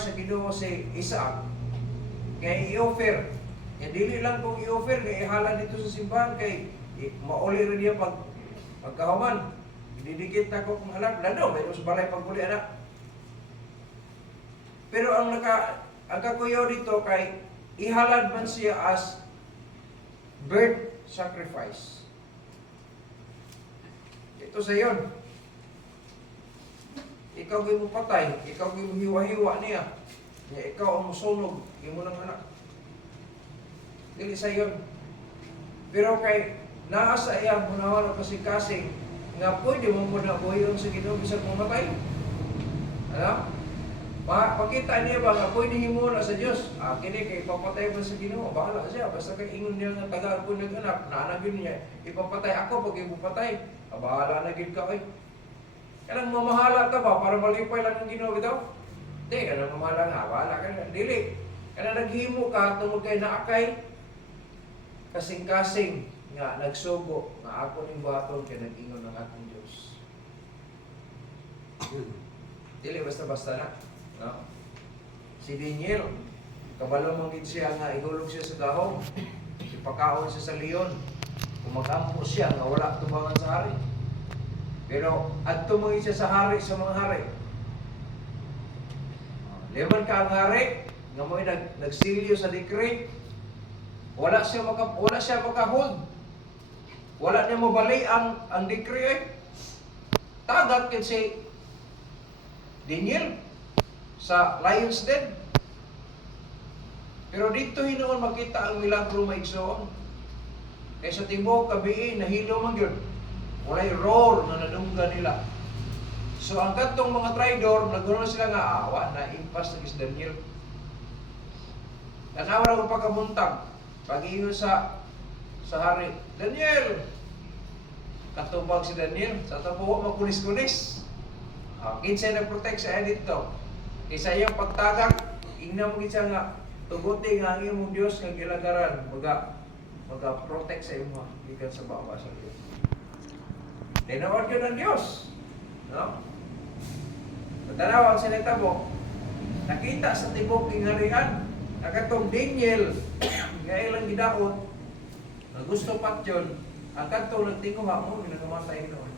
sa Ginoo si Isaac, kaya i-offer. Kaya dili lang kung i-offer, kaya ihala dito sa simbahan, kay mauli rin niya pagkahuman. Didikit na ko kung anak, lalo, may sa balay pagkuli anak. Pero ang kakuyaw dito kay ihalad man siya as birth sacrifice. Ito sa yon. Ikaw gay mo patay, ikaw gay mo hiwa-hiwa niya. Ikaw ang musunog, imo ng anak. Dili sa yon. Pero kay naa sa iya munawan ang kasing-kasing nga pwede mo muna buhayon sa Ginoo bisag mamatay. Ano? Pakita niya ba nga pwede himo na sa Dios. Kini kay ipapatay ba sa Ginoo, bahala siya. Basta kay ingon niya nga tagaan ko ng anak, naanagin niya, ipapatay ako pag ipapatay. Bahala na gid ka oy. Kanang mamahala ka ba para malipay lang ang Ginoo bitaw? Di kanang mamahala nga, bahala ka na. Dili. Kanang naghimo ka tungod kay naakay kasing-kasing nga nagsugo nga ako ning buhaton kay nag-ingon ng atong Dios. Dili basta-basta na. No? Si Daniel, kabalo mong gid siya nga ihulog siya sa gahong, ipakaon siya sa leon, kumagampo siya nga wala tubangan sa hari. Pero adto mo siya sa hari sa mga hari. Leman ka ang hari, nga mo'y nagsilyo sa decree, wala siya maka-hold. Wala niya mabali ang decree. Tagat kin si Daniel sa lion's den. Pero dito hinoon makita ang milagro maigsoon. Kaya sa timbok kabii nahilo man yun. Walay roar na nadungga nila. So ang katong mga traidor nagkuno sila nga awa na impas na si Daniel. Tanawa na kung pagkabuntag pag-iyon sa hari, Daniel! Katubag si Daniel, sa tapuwa makunis-kunis. Kinsay nag-protect sa dito. Kaysa iyang pagtagak, ingna mo siya nga, tuguti nga ang iyong Diyos nga gilagaran, maga-protect sa imo, ikan sa baba sa Diyos. Tinawag yun ng Diyos. No? Matanaw ang salita mo, nakita sa tibok kingharian, nakatong Daniel, nga ilang gidaot, na gusto pat yun, ang kanto nagtinguha mo, ginagamatay noon.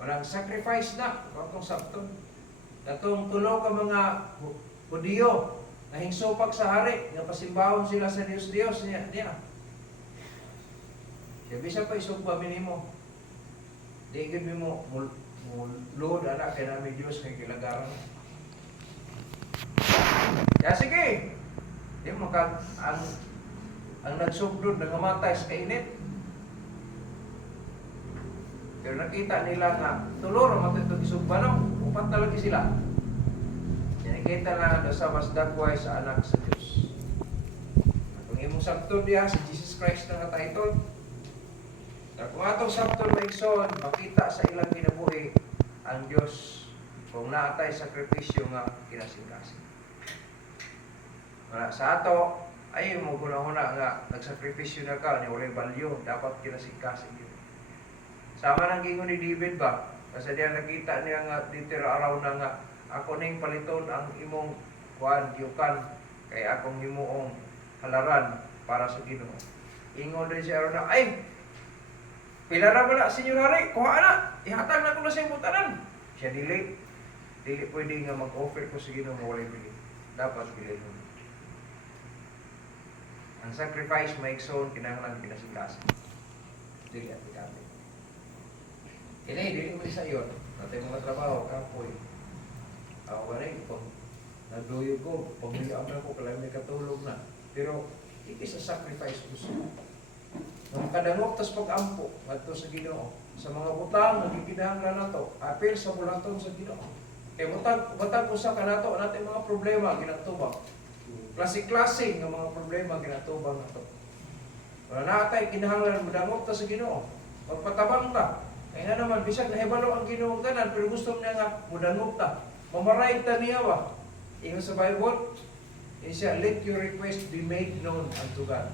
Walang sacrifice na, katong sabton. Katong tulo ka mga Hudiyo, na hingsupak sa hari, nga pasimbahon sila sa Diyos niya. Sabi siya pa isugba minimo. Di gid mo load anak kay namin Diyos kay kilagaran. Ya sige. Di mo ang nagsugdod nangamatay sa kainit. Pero nakita nila nga tulo ra matutog isugba no, upat na lagi sila. Nakita na sa mas dagway sa anak sa Diyos. Kung imong sabton diha si Jesus Christ na title. Kung atong sabton maigsoon, makita sa ilang kinabuhi ang Diyos kung naatay sakripisyo nga kinasing-kasing. Sa ato, ay mo guna-huna nga nagsakripisyo na ka, ni walay balyo, dapat kinasing-kasing yun. Sama nang gingon ni David ba? Kasi diyan nakita niya nga dito araw na nga ako ning paliton ang imong kuan giukan kay akong himuong halaran para sa Ginoo. Ingon din siya na ay pila ra bala Senyor Hari, kuha na, ihatag na ko na sa imong tanan. Siya dili pwede nga mag-offer ko sa Ginoo nga walay bili. Dapat bilhin mo. Ang sacrifice maigsoon kinahanglan kinasing-kasing. Dili at dili. Dili mo sa iyon. Natay mga trabaho, kapoy. Waray, pag nagduyog ko, pamiliyaan na ko, kailangan may katulog na. Pero, hindi sa sacrifice gusto. Nung kadangog, tas pag-ampo, ato sa Ginoo. Sa mga butang, nagkikinahanglan na to, apil sa bulaton sa Ginoo. Kaya butang usa ka na to, natin mga problema, ginatubang. Klase-klase ng mga problema, ginatubang na to. Wala natay, kinahanglan, madangog ta sa Ginoo. Magpatabang ta. Kaya nga naman, bisag nahibalo ang Ginoo tanan, pero gusto niya nga, mudangog ta. Mamaray ta niya ba? Ingon sa Bible, siya, let your request be made known unto God.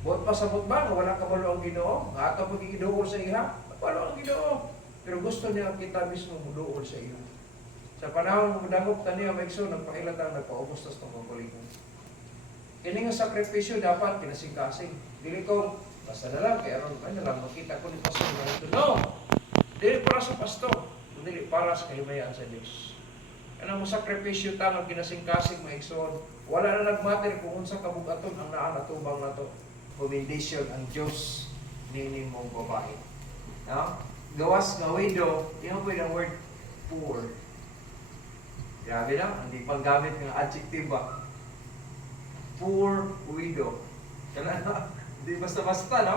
Buot pasabot ba, wala kabalo ang Ginoo? Nga ato pagkikidool sa iha, kabalo ang Ginoo. Pero gusto niya kita mismo mudool sa iha. Sa panahon ng dangop taniya maigsoon nagpailatang nagpaubos tas tong pagkulikon. Kini nga sakripisyo dapat kinasing-kasing. Dili ko basta na lang kay aron na lang makita ko ni pastor na ito. No. Dili para sa pastor, dili para sa kahimayan sa Dios. Ano mo sakripisyo tang kinasing-kasing maigsoon. Wala na nagmatter kung unsa kabugaton ang naa natubang nato. Commendation ang Dios nini mong babae. No? Gawas nga widow, yung po yung word poor. Grabe na, hindi pang gamit ng adjective ba? Poor widow. Kaya na, hindi basta-basta, no?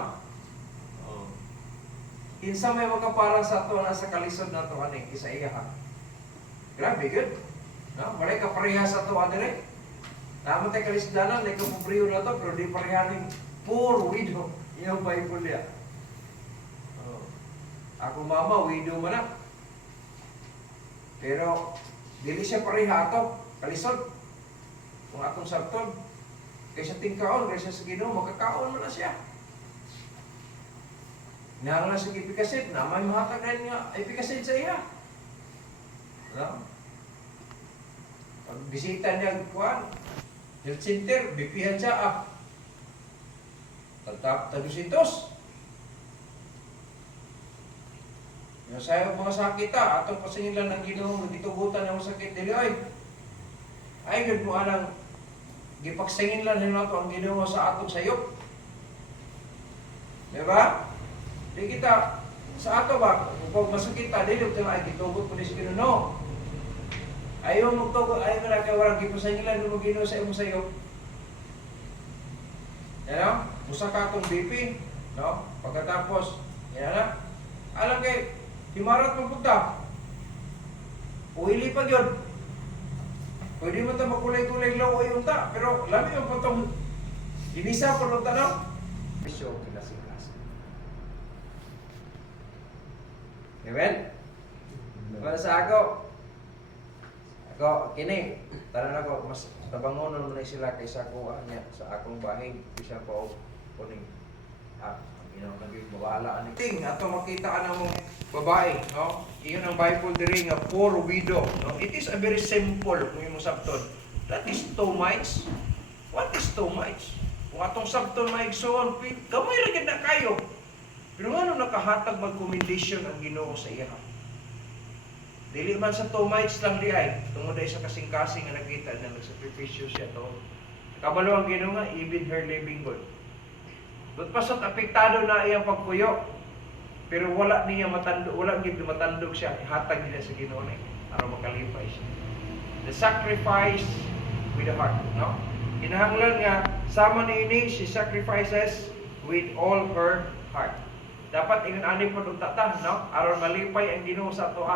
Oh. Kinsa may makapara sa ito na sa kalisod na ito, ani, isa iya ha. Grabe, good. No? Walay ka pareha sa ito, adire. Naman tayo kalisdanan, like kapubriyo na ito, pero di pareha ng poor widow. Yung Bible niya. Oh. Ako mama, widow man na. Pero, dili siya pareha ato, kalisod. Kung atong sabton, kaysa tingkaon, kaysa sa Ginoo, makakaon mo na siya. Nangala sa ipikasid, naman mahatag rin nga ipikasid sa iya. No? Pag bisita niya, kuhan, health center, bipihan siya, tadusintos. Yung sayo mga sakit atong pasingilan ng Ginoo, ditugutan yung sakit dili ay. Ay gud mo anang gipagsingilan nato ang Ginoo sa atong sayop. Di ba? Di kita sa ato ba kung masakit ta dili kita ay gitugot ko sa Ginoo. No. Ayaw mo tugot, ayaw mo na kay warang gipasingilan mo Ginoo sa imong sayop. Yan, musa ka atong BP, no? Pagkatapos, yan na. Alam kay himarat mo punta. Uili pa yun. Pwede mo ito makulay-kulay law ay unta. Pero lami mo po itong inisa po nung tanong. Bisyo, kinasing-kasing. Amen? Para sa ako, kini, tanan ako, mas tabangonon mo na sila kaysa ko niya sa akong bahay. Bisa po kuning naging mawala ani ting ato makita ana mong babae, no? Iyon ang Bible diri nga poor widow, no? It is a very simple kung imong sabton. That is too much. What is too much? Kung atong sabton maigsoon, gamay ra gid na kayo. Pero ngano nakahatag mag-commendation ang Ginoo sa iya? Dili man sa too much lang di ay tungod ay sa kasing-kasing nga nakita na nagsakripisyo siya to. Kabalo ang Ginoo nga even her living God. But pasat apektado na iyang pagpuyo. Pero wala niya matandog, wala gid matandog siya, ihatag nila sa Ginoo ni aron makalipay siya. The sacrifice with the heart, no? Kinahanglan nga sama niini she sacrifices with all her heart. Dapat ingon ani pod tata, no? Aron malipay ang Ginoo sa ato.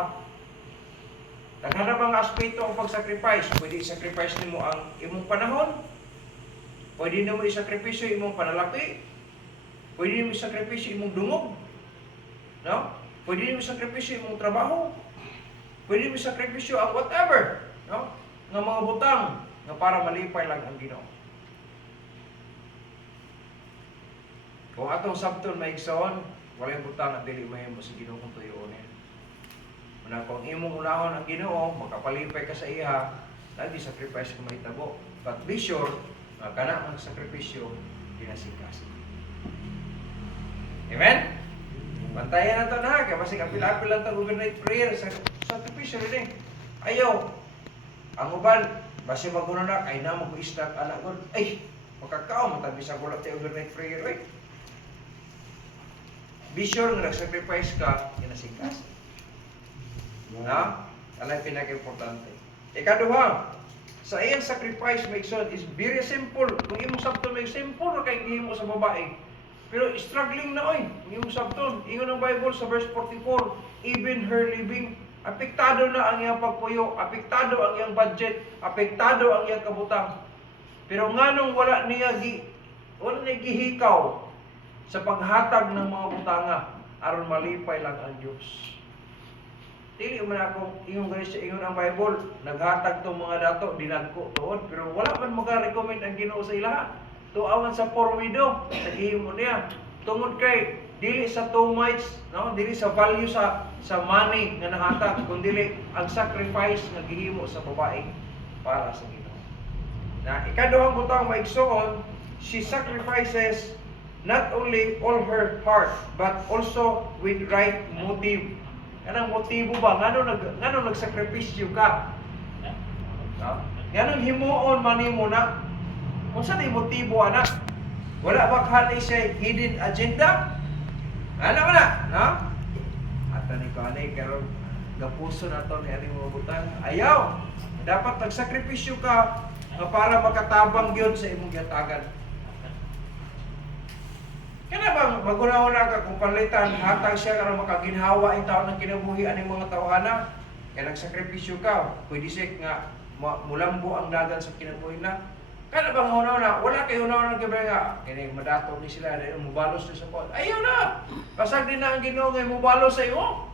Daghan na mga aspeto ang pag-sacrifice. Pwede i-sacrifice nimo ang imong panahon. Pwede nimo i-sakripisyo imong panalapi. Pwede nimo i-sakripisyo imong dungog. No? Pwede nimo i-sakripisyo imong trabaho. Pwede nimo i-sakripisyo ang whatever, no? Nga mga butang nga para malipay lang ang Ginoo. Kung atong sabton maigsoon, walay butang ang dili mahimo sa Ginoo kung tuyoon. Muna kung imong unahon ang Ginoo, makapalipay ka sa iya, lagi sacrifice ka mahitabo. But be sure, kana ang sakripisyo kinasing-kasing. Amen? Bantayan na ito na, kaya masing apil-apil lang ito overnight prayer sa sakripisyo rin eh. Ayaw, ang uban, basi maguna na, kaya na mag-istat anak ko, ay, makakao, matabi sa gulat tayo overnight prayer eh. Be sure nga nag-sacrifice ka, kinasing-kasing. Na? Alam pinaka-importante. Ikaduha, sa iyang sacrifice maigsoon is very simple. Kung imong sabton may simple ra kay gihimo sa babae. Pero struggling na oy, kung imong sabton. Ingon ang Bible sa verse 44, even her living, apektado na ang iyang pagpuyo, apektado ang iyang budget, apektado ang iyang kabutang. Pero nganong wala niya gihikaw sa paghatag ng mga butanga aron malipay lang ang Dios. Dili man ako ingon ganis sa ingon ang Bible, naghatag tong mga dato dinagko tuod, pero wala man maga-recommend ang Ginoo sa ilaha. Tuawan sa poor widow, sa gihimo niya. Tungod kay dili sa too much, no? Dili sa value sa money nga nahatag, kundi ang sacrifice nga gihimo sa babae para sa Ginoo. Na ikaduhang butang maigsoon, she sacrifices not only all her heart but also with right motive. Kanang motibo ba ngano nagsakripisyo ka? No? Ganong himuon man nimo na unsa ni motibo anak? Wala ba kanay siya hidden agenda? Ano ba na? No? At ni kanay karon gapuso na to ni ani mga butang. Ayaw. Dapat nagsakripisyo ka nga para makatabang gyud sa imong gihatagan. Kana bang maguna-una ka kung palitan hatag siya karon makaginhawa in taon ng kinabuhi aning mga tawhana? Kaya nagsakripisyo ka, pwede siya nga mulambo ang dagan sa kinabuhi na. Kana bang una-una, wala kayo una-una gabay nga, kaya madato ni sila, mubalos na sa pot. Ayaw na! Pasag din na ang Ginoo nga mubalos sa iyo.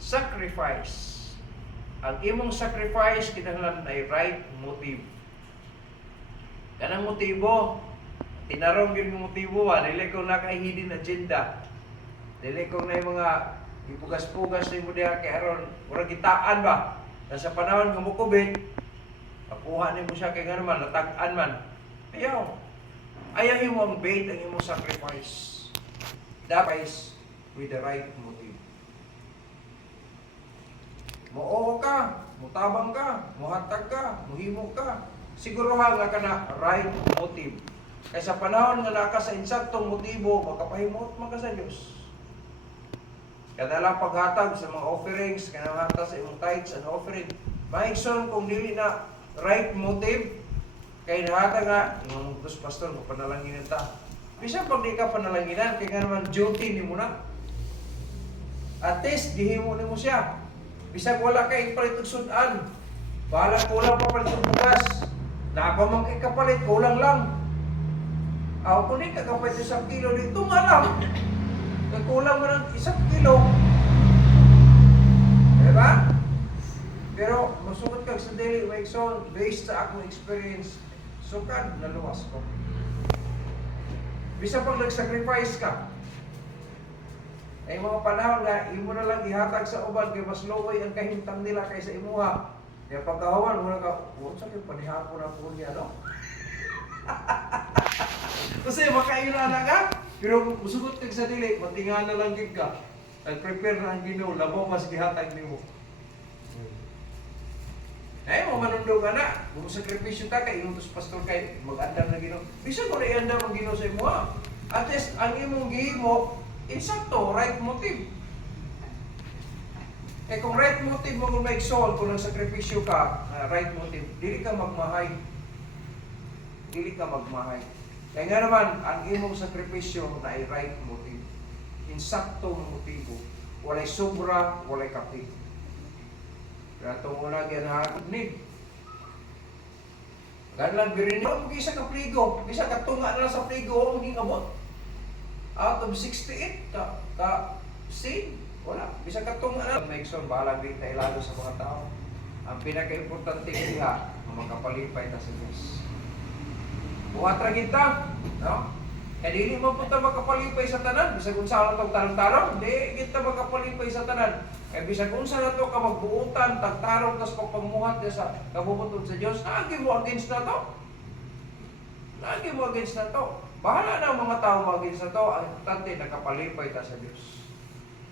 Sacrifice. Ang imong sacrifice, kinahanglan ay right motive. Kanang motibo, tinarong yun yung motibo, dili ko na kay hidden agenda. Dili ko na yung mga ipugas-pugas na yung diha kay aron, murag gitaan ba? Nasa panahon ng mukubit, nakuha niyo mo siya kay nga naman, natag-an man. Ayaw. Ayaw mo ang bait ang imong sacrifice. Dapat with the right motive. Muo ka, mutabang ka, muhatag ka, muhimo ka. Siguruhan nga kana right motive. Kaya sa panahon nga naka sa insaktong motibo, makapahimot man ka sa Dios. Kada lang paghatag sa mga offerings, kana hatag sa imong tithes and offering. Maigsoon kung dili na right motive, kay nahatag nga, yung dos pastor, mapanalangin ta. Bisa pag di ka panalanginan, kaya nga naman duty ni mo na. At least, gihimo ni mo siya. Bisag wala kay palit sudan. Bahala kulang pa palit bugas. Napamang kay kapalit, kulang lang. Aw, kung di ka kapalit 1 kilo dito, malam. Kulang mo ng 1 kilo. Diba? Pero, masukot kag sa daily maigsoon, based sa akong experience, sukad, naluwas ko. Bisa pag nag-sacrifice ka, ay mga panahon na imo na lang ihatag sa uban kay mas luoy ang kahimtang nila kaysa imuha. Kaya pagkahawan, wala ka, sa kayo panihapon na po niya, no? Kasi makaila na ka, pero musugot kag sa dili, matinga na lang gid ka. Nag-prepare na ang Ginoo, labaw mas gihatag nimo. Ay mo manundong ana, kung sakripisyo ta kay imong pastor kay mag-andam na Ginoo. Bisa ko na iandam ang Ginoo sa imo. At least ang imong gihimo insakto, right motive. Eh kung right motive mo kung maigsoon, kung nagsakripisyo ka, right motive, dili ka magmahay. Dili ka magmahay. Kaya nga naman, ang imong sakripisyo na ay right motive. Insakto ng motibo. Walay sobra, walay kapi. Kaya itong una ganahan ni. Ganlang birin mo, mag-isa ka pligo. Bisa ka tunga na sa pligo, o maging abot. Out of 68, same. Wala. Bisa ka tunga na. Maigsoon, bahala din tayo lalo sa mga tao. Ang pinaka-importante niya, makapalipay ta sa Diyos. Buhat ra kita, no? Kaya dili mo punta makapalipay sa tanan, bisag unsa na itong tarong-tarong, di kita makapalipay sa tanan. Kaya bisag unsa na ito ka magbuutan, tagtarong, tas pagpamuhat sa kabubutod sa Diyos, lagi mo against na to. Lagi mo against na to. Bahala na ang mga tao mo against na to, ang importante nakapalipay ta sa Diyos.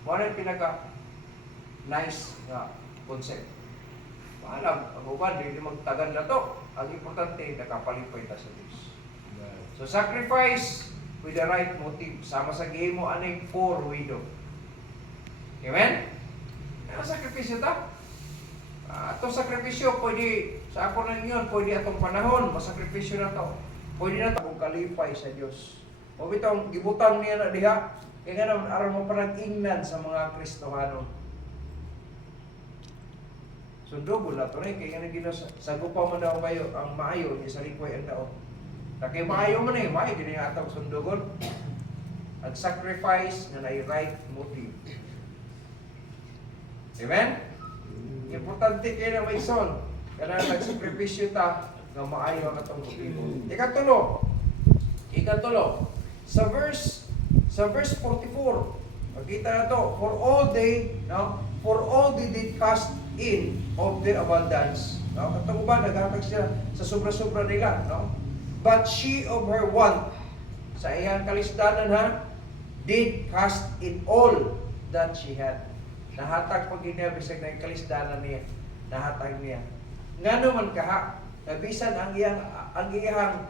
Muna yung pinaka-nice na concept. Bahala, ang uban, hindi magtagan na to. Ang importante, nakapalipay ta sa Diyos. So sacrifice with the right motive. Sama sa gihimo aning poor widow. Amen? Ano sakripisyo ta? Itong sakripisyo, pwede, sa ako na yun, pwede atong panahon, masakripisyo na to. Pwede na ito kalipay sa Diyos. O bitong gibutang niya na diha, kaya nga naman, aron mo panag-ingnan sa mga Kristohano. Sundugo na ito rin, kaya nga naging sagupaw mo na ang maayo, sa likoy ang taon. Kaya maayo mo na yung maayo, hindi nga atang sundugon. Ang sacrifice na na-right motive. Amen? Importante kayo na may son. Kaya na nagsakripisyo ta na maayo ang atong motibo. Ikatulo, Ikatulo, sa verse 44, makita na to, for all they did cast in of their abundance. No? Katong ba, naghatag sila sa sobra-sobra nila. No? But she of her want, sa iyang kalisdanan ha, did cast in all that she had. Nahatag pag inabisag na yung kalisdanan niya. Nahatag niya. Nga naman kaha, nabisan ang iyang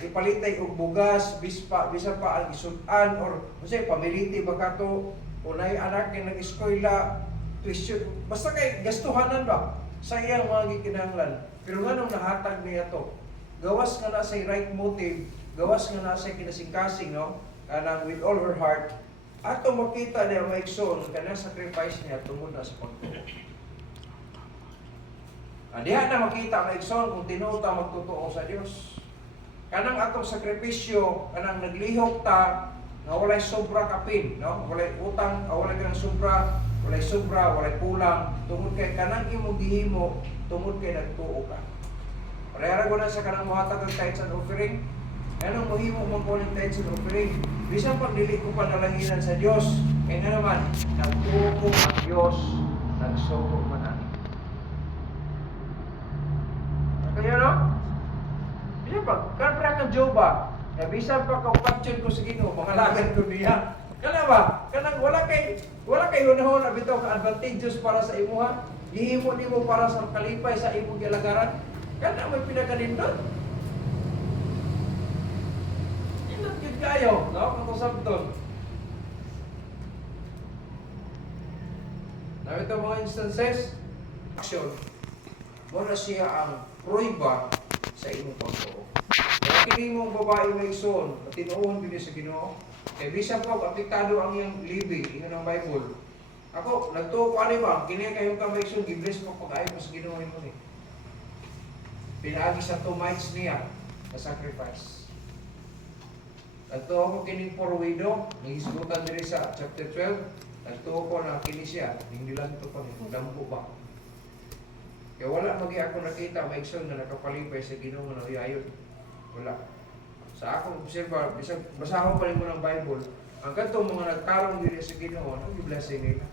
ipalitay og bugas, bisan pa ang isudan, or kasi pamiliti baka to, unay anak yung nag-eskwela, tuition, basta kay gastuhanan ba sa iyang mga gikinahanglan. Pero nga nung nahatag niya to, gawas nga na sa right motive, gawas nga na sa kinasingkasing, no? Kanang with all her heart, ato makita niya maigsoon kanang sacrifice niya tungod na sa pagtuo. Diha na makita maigsoon kung tinuo ta magtotoo sa Dios. Kanang atong sakripisyo, kanang naglihok ta nga walay sobra kapin, no? Walay utang, walay kanang sobra, walay kulang, tungod kay kanang imong gihimo, tungod kay nagtuo ka. Parehara ko na sa kanang muhatag ng tithes and offering. Anong mahimo mong kunin tithes and offering? Bisan pag dili ko panalanginan sa Dios, kaya nga naman, nagtuo ko ang Diyos, nagsuko man ani. Kaya no? Bisan pag, kanpra kang Joba, na bisan pa kaupatyon ko sa Ginoo, mga lagan ko niya. Kana ba? Kanang wala kay hunahon na bitaw ka advantageous para sa imuha. Gihimo nimo para sa kalipay sa imong gilagaran. Kana may pinakanindot. Indot gyud kayo, no? Kung sabton. Na ito mga instances, action. Muna siya ang pruiba sa imong pagtuo. Kaya kini mong babae may ison, tinuon din sa Ginoo. Kaya bisan pa apektado ang iyang living, ingon ang Bible. Ako, nagtuo ko ani ba? Kini kayong kamay ison, gibless mo pag-ayo mo sa Ginoo mo ni. Pinaagi sa 2 mites niya na sacrifice. Nagtuo ko kining porwido, nagisgutan diri sa chapter 12. Nagtuo ko na kini siya, hindi lang ito pa niya, dampo ba? Kaya wala magi ako nakita maigsoon na nakapalipay sa Ginoo na uyayon. Wala. Sa akong observa, basahon pa rin mo ng Bible, ang katong mga nagtarong diri sa Ginoo, nag-blessing nila.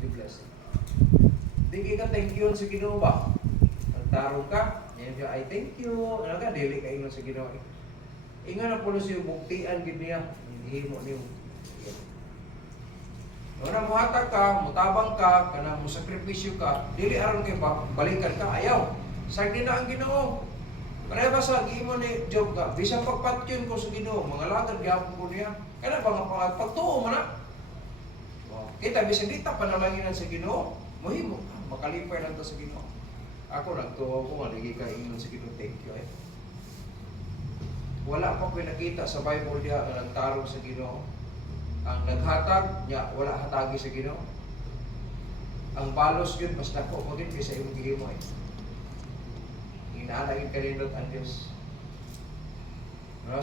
Nag-blessing. Di ka thank you sa Ginoo ba? Nagtarong ka, I thank you. Ano ka, dili ka ingon sa Ginoo. Ingon na po siya, buktian gid niya. Hindi mo niyo. Nung muhatag ka, mutabang ka, kanang musakripisyo ka, dili aron kay balikan ka, ayaw. Sagdi na ang Ginoo. Pareha sa gihimo ni Job ka, bisan pagpatyon ko sa Ginoo, mga lagad gyapon ko niya. Kana ba nga pagtuo man na? Kita bisan di ta panalanginan sa Ginoo, mohimo makalipay lang ta sa Ginoo. Ako nagtuo ko nga lagi ka ingon sa Ginoo, thank you. Wala pa ko nakita sa Bible diha nga nagtarong sa Ginoo. Ang naghatag niya, wala hatagi sa Ginoo. Ang balos yun, mas dako mo din kaysa imong gihimo Inaalagin ka rin ang Diyos.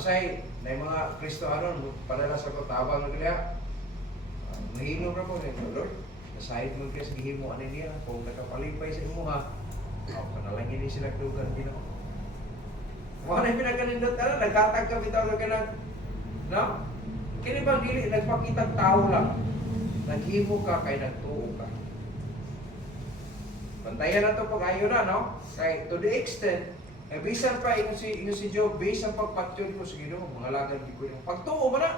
Say, na yung mga Kristohanon, padala sa kutabang nagliya, mahinom na po nito, Lord, nasahid mo kayo sa gihimo niya, kung nakapalipay sa imo ha, panalangin niya sila tugan Ginoo. Mga na yung pinaganindot ka na, nagkatag ka bitaw ka na, no? Kini bang dili nagpakitang tao lang, naghimo ka kay nagtuo ka. Bantayan na ito pag-ayo na, no? Kay to the extent, bisan pa ingon si Job, bisan pagpatyon ko sa Ginoo, mga lagan di ko yung pagtuo man na.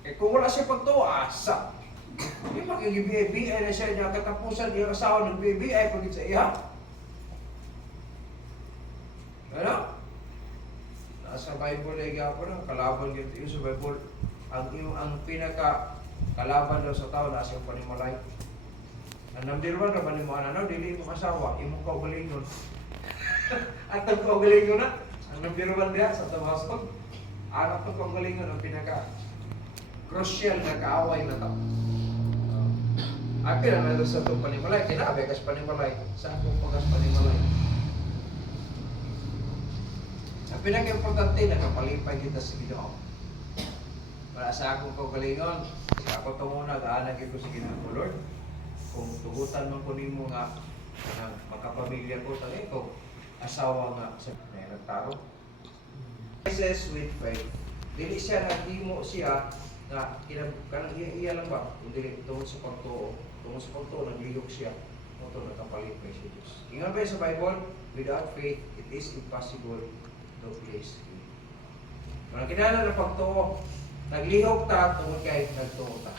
Kay kung wala siya pagtuo, asa. Hindi mag-BI na siya niya, katapusan yung asawa ng BI pagit sa iya. Ano? Nasa Bible ay gapon na, kalaban yung sa Bible. Ang pinaka kalaban daw sa tao nasa yung panimalay. Ang number 1 na panimuan ano, dili mo asawa, imong kaugalingon. At ang kaugalingon na, ang number 1 diya sa tabasog, anak ng kaugalingon ang pinaka crucial na kaaway na tao. Apil na doon sa itong panimalay, kinabi kas panimalay, sa akong pagkas panimalay. Ang pinaka-importante, nakapalipay kita sa Ginoo. Wala sa akong kaugalingon, sa ako ito muna, gaanan ko sa Ginoo, Lord. Kung tugutan man ko nimo nga makapamilya ko, tagay ko, asawa nga sa nagtaro. sacrifices with faith. Dili siya naghimo siya na kanang iya lang ba? Kundi tungod sa pagtuo. Tungod sa pagtuo, naglihok siya. Ito nakapalit pa siya Diyos. Ingat ba sa Bible? Without faith, it is impossible to please Him. Kung kinala na pagtuo, naglihok ta, tungod kay nagtuo ta.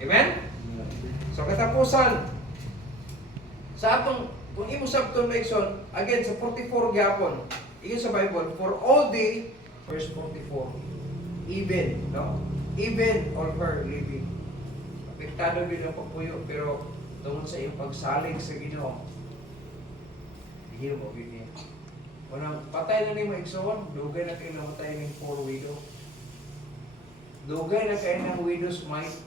Amen? So katapusan, sa atong, kung imo sabton maikson, again sa 44 gyapon, iyon sa Bible, for all day, verse 44, even, no? Even all her living. Apektado din ang pagpuyo, pero tungod sa iyong pagsalig sa Ginoo, hihil mo, bigyan. Unang, patay na ni maikson, dugay na kayo namatay ng poor widow. Dugay na kayo ng widow's mite.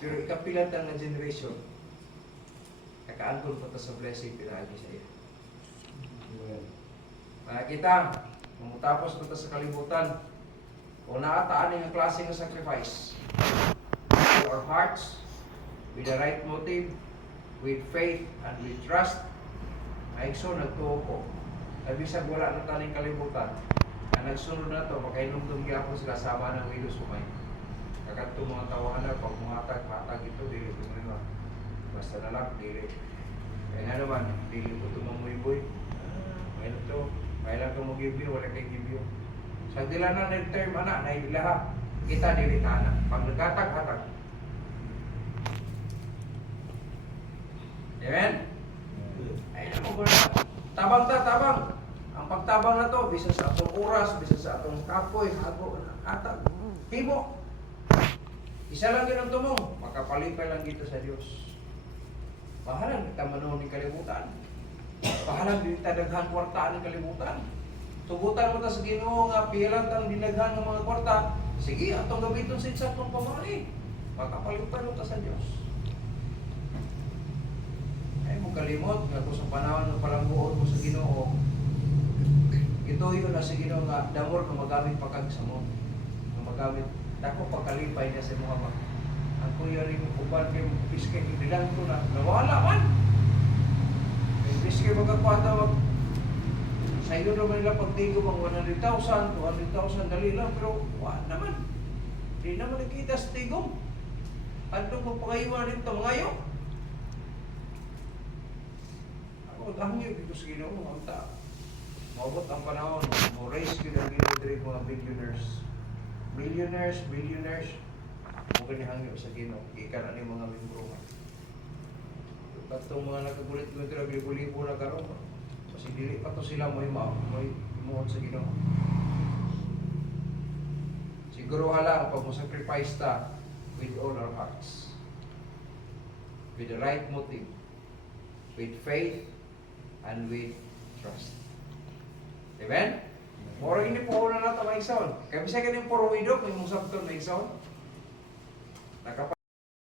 Pero ikapilatan na generation, nakaangkol po sa blessing pinagi sa iyo. Kita, matapos po sa kalibutan, kung naataan ang klase ng sacrifice, with our hearts, with the right motive, with faith, and with trust, ay so nagtuo ko. Bisag wala na taning kalibutan, na nagsunod na ito, makainumdum gyapon sila sama ng widows umay. Kaganto mga tawanan, pag matag ito, dili ito mo basta na lang, dili. Kaya nga naman, dili ko ito mamuiboy. Ngayon ito, kailan ito mag-give you, wala kay give you. Sa dila na nag-term, anak, nailaha, kita dili na anak. Pag nagkatag-hatag. Amen? Ay, ano ko na? Tabang ta, tabang. Ang pagtabang na to, bisa sa atong oras, bisa sa atong kapoy, hago, atag. Tibo. Isa lang din ang tumong, makapalipay lang dito sa Diyos. Pahalang kita manoon ng kalibutan. Pahalang kita daghan kwartaan ng kalibutan. Tugutan mo ta sa Ginoo nga pilan tang dinaghan ng mga kwarta. Sige, atong gamiton sa isa kong pamali. Makapalipay mo ta sa Diyos. Ay mo kalimot nga kung sa panahon ng palangguon mo sa Ginoo. Ito yun na sa Ginoo nga damor na magamit pakag sa mo. Na magamit dako pagkalipay niya sa mga mag. Ang kuya rin uban kay biskay ibilang ko na nawala man. Kay biskay magkakwata wag sa iyo naman nila pagtigo mga 100,000, 200,000 dali lang pero wala naman. Di naman nakita sa tigong. Ano mo pangayuan nito mga iyo? Ako dahil dito sa Ginoo ang ta. Maabot ang panahon mo raise ko ng ginidiri mga billionaires mo kanihangyo sa Ginoo ikan ani mga membro nga katong mga nakagulit-gulit ra libo-libo na karon kasi dili pa to sila may imuot sa Ginoo. Siguro hala pag mo sacrifice ta with all our hearts, with the right motive, with faith and with trust. Amen? Moro ini po na nato maigsoon. Kaya bisa ka ng puro widok, may musabton maigsoon.